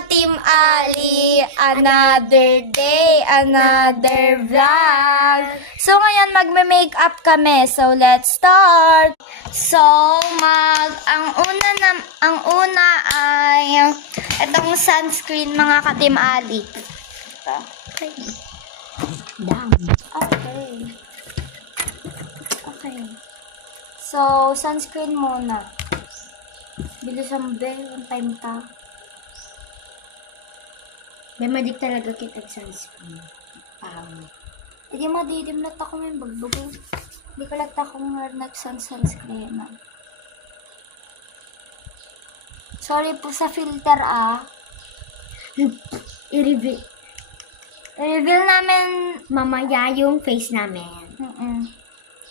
ka-Team Ali, another day, another vlog. So ngayon magme-makeup kami. So let's start. So ang una ay itong sunscreen mga ka-Team Ali. Okay. Okay. So sunscreen muna. Bilisan be, one time ta. May madik talaga kitag sunscreen. Hindi madidim na ako may bagbago. Hindi ko lang akong nag-sunscreen na. Sorry po sa filter I-reveal namin Mamaya yung face namin.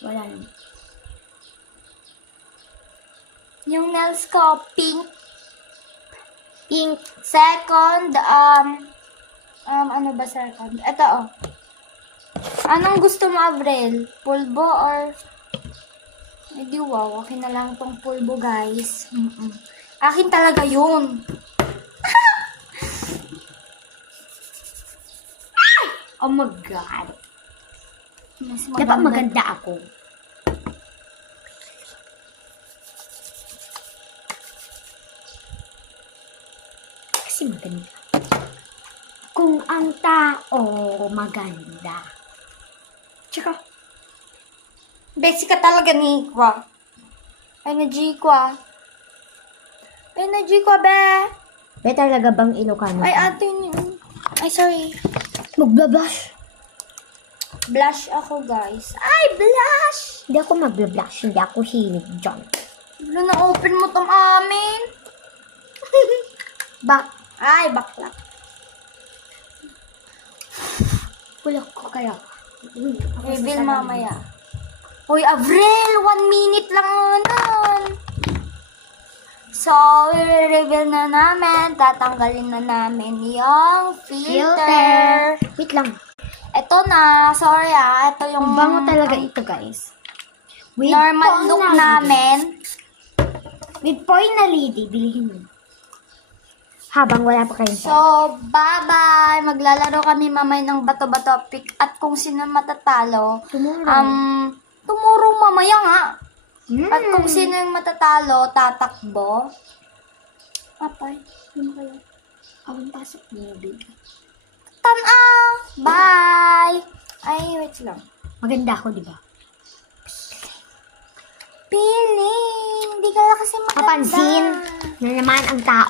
Wala lang. Yung nails ko, pink. Pink. Second, ano ba second? Ito, Anong gusto mo, Avril? Pulbo or... Hindi, wow. Akin na lang tong pulbo, guys. Akin talaga yun. Oh my God. Mas Dapat maganda ako. Kasi maganda. Kung ang tao maganda. Tsaka, basic ka talaga ni Kwa. Ay, na-G Kwa. Ay, na-G Kwa, be. Be talaga bang Ilocano? Ay, ate niyo. Ay, sorry. Magbablush. Blush ako, guys. Ay, blush! Hindi ako magbablush. Hindi ako hilig dyan. Wala na open mo tong amin. Ay, bakla. Kulak ko kaya. Reveal mamaya. Hoy, Avril! 1 minute lang nun. So, i-reveal na namin. Tatanggalin na namin yung filter. Wait lang. Ito na. Sorry Ito yung... Ang bango talaga ito, guys. With normal look namin. With Poinalidi, bilihin mo. Habang wala pa kayong So, bye-bye. Maglalaro kami mamay ng bato-bato pick. At kung sino matatalo, tomorrow mamaya nga. At kung sino yung matatalo, tatakbo. Apay, ano kayo? Awang pasok niyo, baby. Bye! Ay, wait lang. Maganda ako, di ba? Piling! Hindi ka lang kasi maganda. Kapansin na naman ang tao